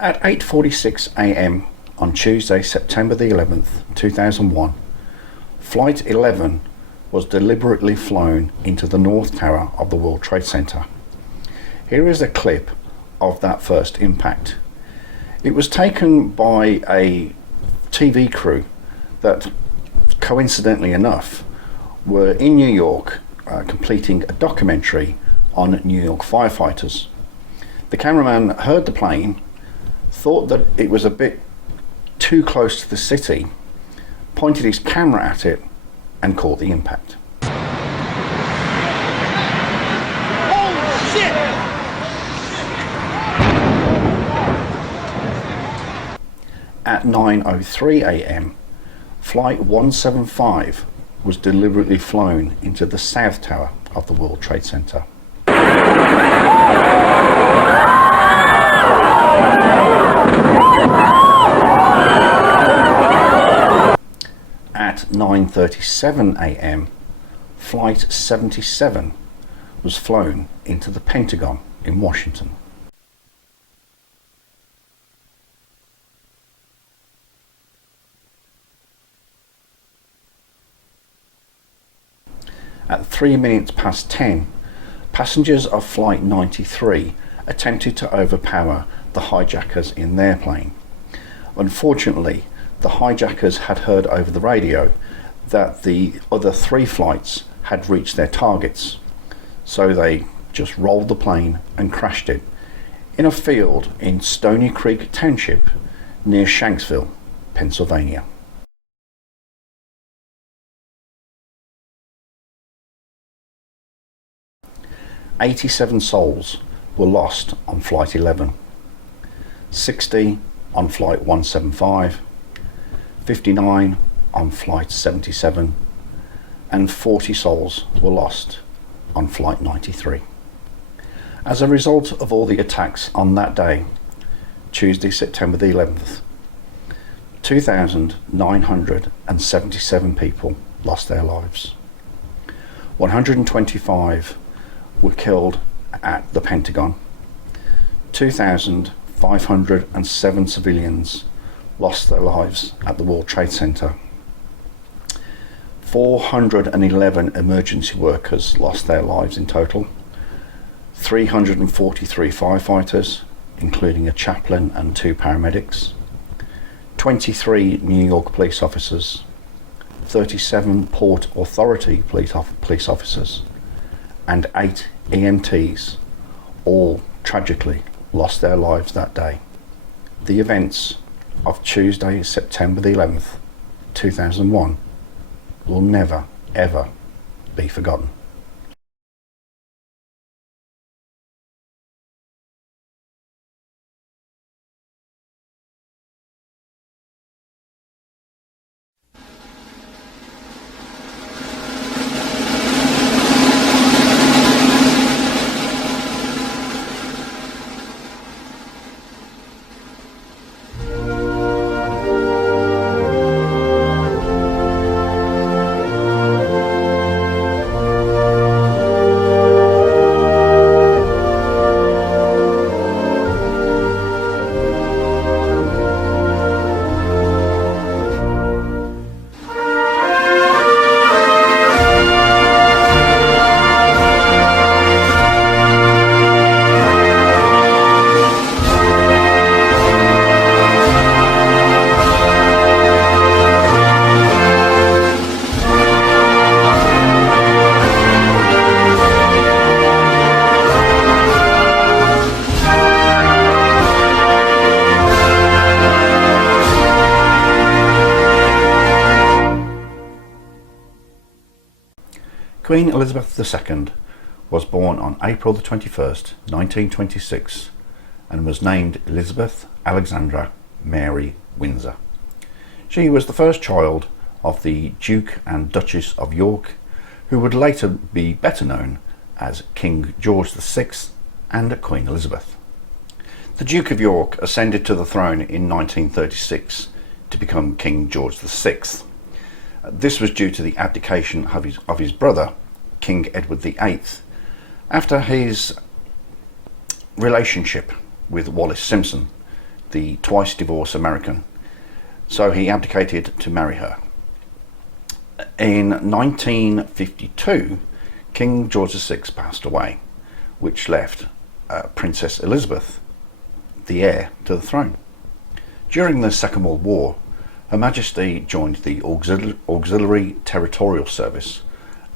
At 8:46 a.m. on Tuesday, September the 11th, 2001, Flight 11 was deliberately flown into the North Tower of the World Trade Center. Here is a clip of that first impact. It was taken by a TV crew that, coincidentally enough, were in New York completing a documentary on New York firefighters. The cameraman heard the plane, thought that it was a bit too close to the city, pointed his camera at it and caught the impact. At 9:03 a.m, Flight 175 was deliberately flown into the South Tower of the World Trade Center. At 9:37 a.m, Flight 77 was flown into the Pentagon in Washington. At 3 minutes past 10, passengers of Flight 93 attempted to overpower the hijackers in their plane. Unfortunately, the hijackers had heard over the radio that the other 3 flights had reached their targets, so they just rolled the plane and crashed it in a field in Stony Creek Township near Shanksville, Pennsylvania. "87 souls were lost on Flight 11, 60 on Flight 175, 59 on Flight 77, and 40 souls were lost on Flight 93. As a result of all the attacks on that day, Tuesday, September the 11th, 2,977 people lost their lives. 125 were killed at the Pentagon. 2,507 civilians lost their lives at the World Trade Center. 411 emergency workers lost their lives in total. 343 firefighters, including a chaplain and 2 paramedics. 23 New York police officers. 37 Port Authority police officers. And 8 EMTs, all tragically lost their lives that day. The events of Tuesday, September the 11th, 2001 will never, ever be forgotten. Queen Elizabeth II was born on April the 21st, 1926, and was named Elizabeth Alexandra Mary Windsor. She was the first child of the Duke and Duchess of York, who would later be better known as King George VI and Queen Elizabeth. The Duke of York ascended to the throne in 1936 to become King George VI. This was due to the abdication of his brother, King Edward VIII, after his relationship with Wallis Simpson the twice divorced American, so he abdicated to marry her. In 1952, King George VI passed away, which left Princess Elizabeth the heir to the throne. During the Second World War, Her Majesty joined the Auxiliary Territorial Service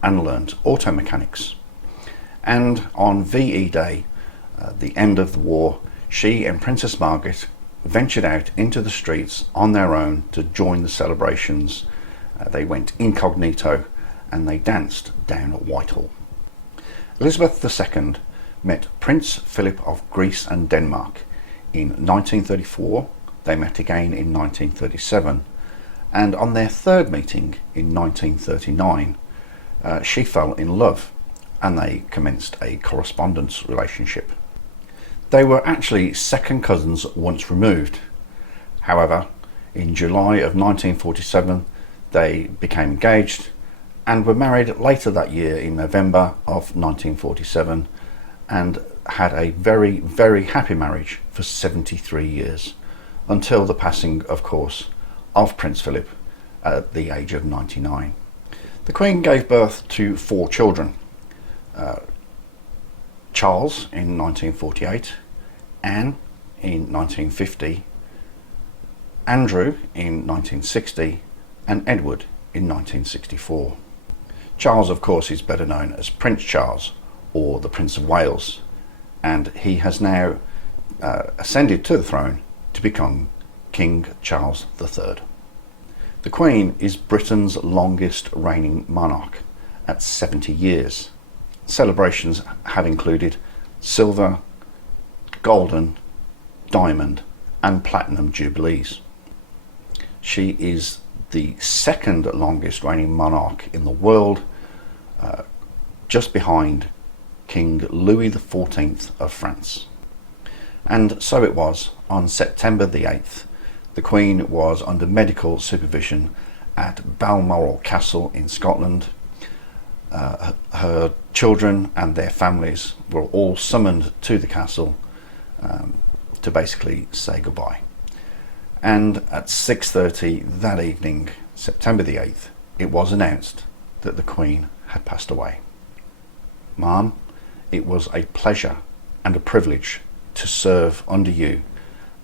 and learned auto mechanics. And on VE Day, the end of the war, she and Princess Margaret ventured out into the streets on their own to join the celebrations. They went incognito and they danced down at Whitehall. Elizabeth II met Prince Philip of Greece and Denmark in 1934. They met again in 1937, and on their third meeting in 1939, she fell in love and they commenced a correspondence relationship. They were actually second cousins once removed. However, in July of 1947, they became engaged and were married later that year in November of 1947, and had a very, very happy marriage for 73 years, until the passing, of course, of Prince Philip at the age of 99. The Queen gave birth to 4 children. Charles in 1948, Anne in 1950, Andrew in 1960, and Edward in 1964. Charles, of course, is better known as Prince Charles, or the Prince of Wales, and he has now ascended to the throne to become King Charles III. The Queen is Britain's longest reigning monarch at 70 years. Celebrations have included silver, golden, diamond and platinum jubilees. She is the second longest reigning monarch in the world, just behind King Louis XIV of France. And so it was on September the 8th. The Queen was under medical supervision at Balmoral Castle in Scotland. Her children and their families were all summoned to the castle to basically say goodbye. And at 6:30 that evening, September the 8th, it was announced that the Queen had passed away. Ma'am, it was a pleasure and a privilege to serve under you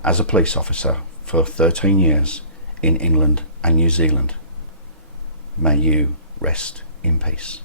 as a police officer for 13 years in England and New Zealand. May you rest in peace.